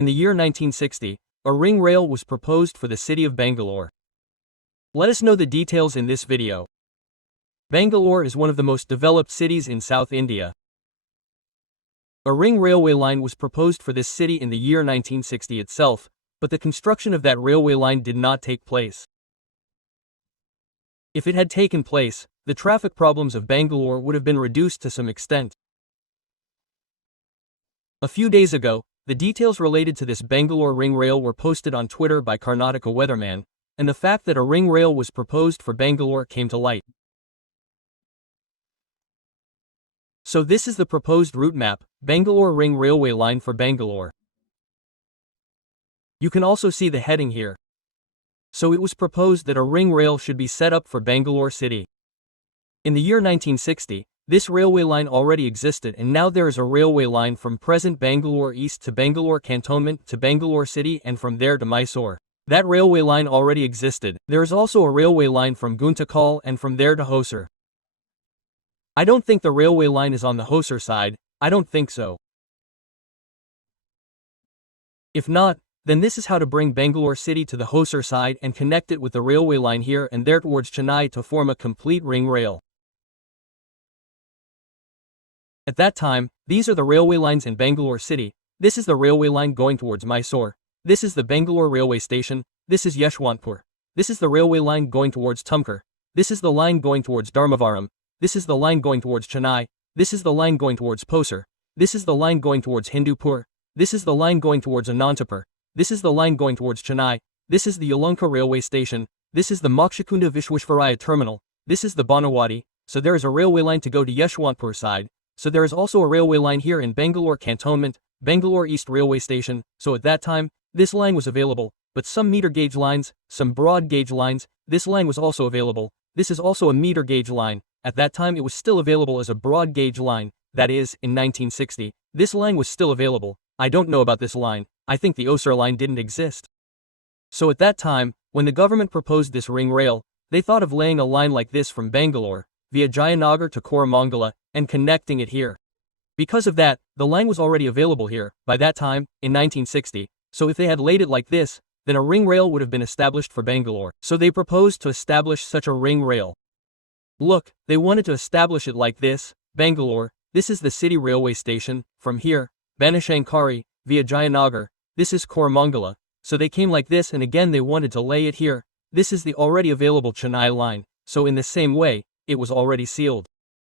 In the year 1960, a ring rail was proposed for the city of Bangalore. Let us know the details in this video. Bangalore is one of the most developed cities in South India. A ring railway line was proposed for this city in the year 1960 itself, but the construction of that railway line did not take place. If it had taken place, the traffic problems of Bangalore would have been reduced to some extent. A few days ago, the details related to this Bangalore ring rail were posted on Twitter by Karnataka Weatherman, and the fact that a ring rail was proposed for Bangalore came to light. So this is the proposed route map, Bangalore Ring Railway Line for Bangalore. You can also see the heading here. So it was proposed that a ring rail should be set up for Bangalore city. In the year 1960, this railway line already existed, and now there is a railway line from present Bangalore East to Bangalore Cantonment to Bangalore City and from there to Mysore. That railway line already existed. There is also a railway line from Guntakal and from there to Hosur. I don't think the railway line is on the Hosur side, I don't think so. If not, then this is how to bring Bangalore City to the Hosur side and connect it with the railway line here and there towards Chennai to form a complete ring rail. At that time, these are the railway lines in Bangalore City. This is the railway line going towards Mysore. This is the Bangalore railway station. This is Yeshwantpur. This is the railway line going towards Tumkur. This is the line going towards Dharmavaram. This is the line going towards Chennai. This is the line going towards Posur. This is the line going towards Hindupur. This is the line going towards Anantapur. This is the line going towards Chennai. This is the Yelhanka railway station. This is the Mokshakunda Vishweshvaraya terminal. This is the Banawadi. So there is a railway line to go to Yeshwantpur side. So there is also a railway line here in Bangalore Cantonment, Bangalore East railway station. So at that time, this line was available, but some meter gauge lines, some broad gauge lines, this line was also available. This is also a meter gauge line. At that time it was still available as a broad gauge line, that is, in 1960, this line was still available. I don't know about this line, I think the Hosur line didn't exist. So at that time, when the government proposed this ring rail, they thought of laying a line like this from Bangalore, via Jayanagar to Koramangala, and connecting it here. Because of that, the line was already available here, by that time, in 1960, so if they had laid it like this, then a ring rail would have been established for Bangalore. So they proposed to establish such a ring rail. Look, they wanted to establish it like this, Bangalore, this is the city railway station, from here, Banashankari, via Jayanagar, this is Koramangala, so they came like this and again they wanted to lay it here, this is the already available Chennai line, so in the same way, it was already sealed.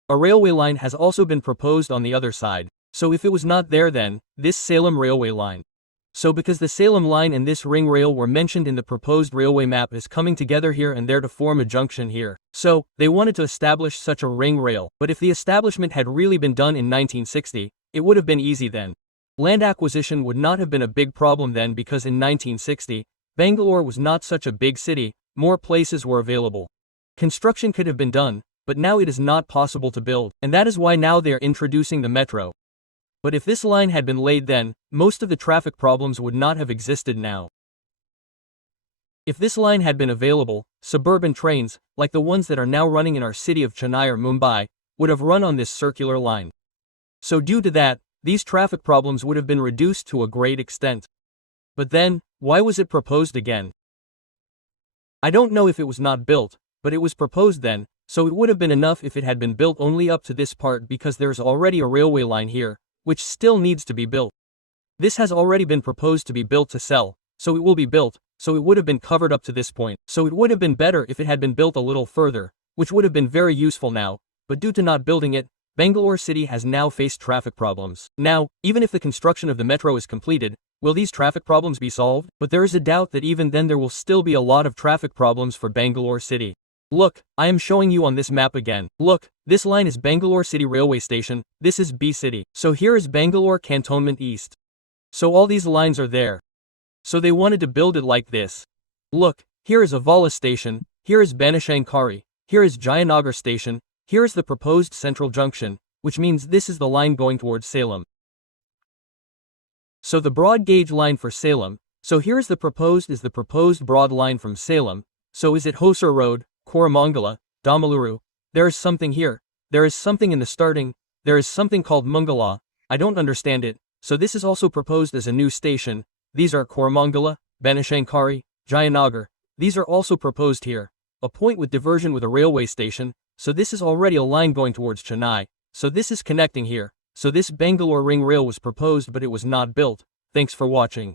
A railway line has also been proposed on the other side, so if it was not there then, this Salem railway line. So because the Salem line and this ring rail were mentioned in the proposed railway map as coming together here and there to form a junction here, so they wanted to establish such a ring rail, but if the establishment had really been done in 1960, it would have been easy then. Land acquisition would not have been a big problem then because in 1960, Bangalore was not such a big city, more places were available. Construction could have been done, but now it is not possible to build, and that is why now they are introducing the metro. But if this line had been laid then, most of the traffic problems would not have existed now. If this line had been available, suburban trains, like the ones that are now running in our city of Chennai or Mumbai, would have run on this circular line. So due to that, these traffic problems would have been reduced to a great extent. But then, why was it proposed again? I don't know if it was not built, but it was proposed then, so it would have been enough if it had been built only up to this part because there's already a railway line here, which still needs to be built. This has already been proposed to be built to sell, so it will be built, so it would have been covered up to this point. So it would have been better if it had been built a little further, which would have been very useful now, but due to not building it, Bangalore City has now faced traffic problems. Now, even if the construction of the metro is completed, will these traffic problems be solved? But there is a doubt that even then there will still be a lot of traffic problems for Bangalore City. Look, I am showing you on this map again. Look, this line is Bangalore City Railway Station, this is B City. So here is Bangalore Cantonment East. So all these lines are there. So they wanted to build it like this. Look, here is Avala Station, here is Banashankari, here is Jayanagar Station, here is the proposed central junction, which means this is the line going towards Salem. So the broad gauge line for Salem, so here is the proposed broad line from Salem, so is it Hosur Road, Koramangala, Damaluru, there is something here, there is something in the starting, there is something called Mangala, I don't understand it, So this is also proposed as a new station. These are Koramangala, Banashankari, Jayanagar. These are also proposed here. A point with diversion with a railway station, so this is already a line going towards Chennai. So this is connecting here. So this Bangalore ring rail was proposed but it was not built. Thanks for watching.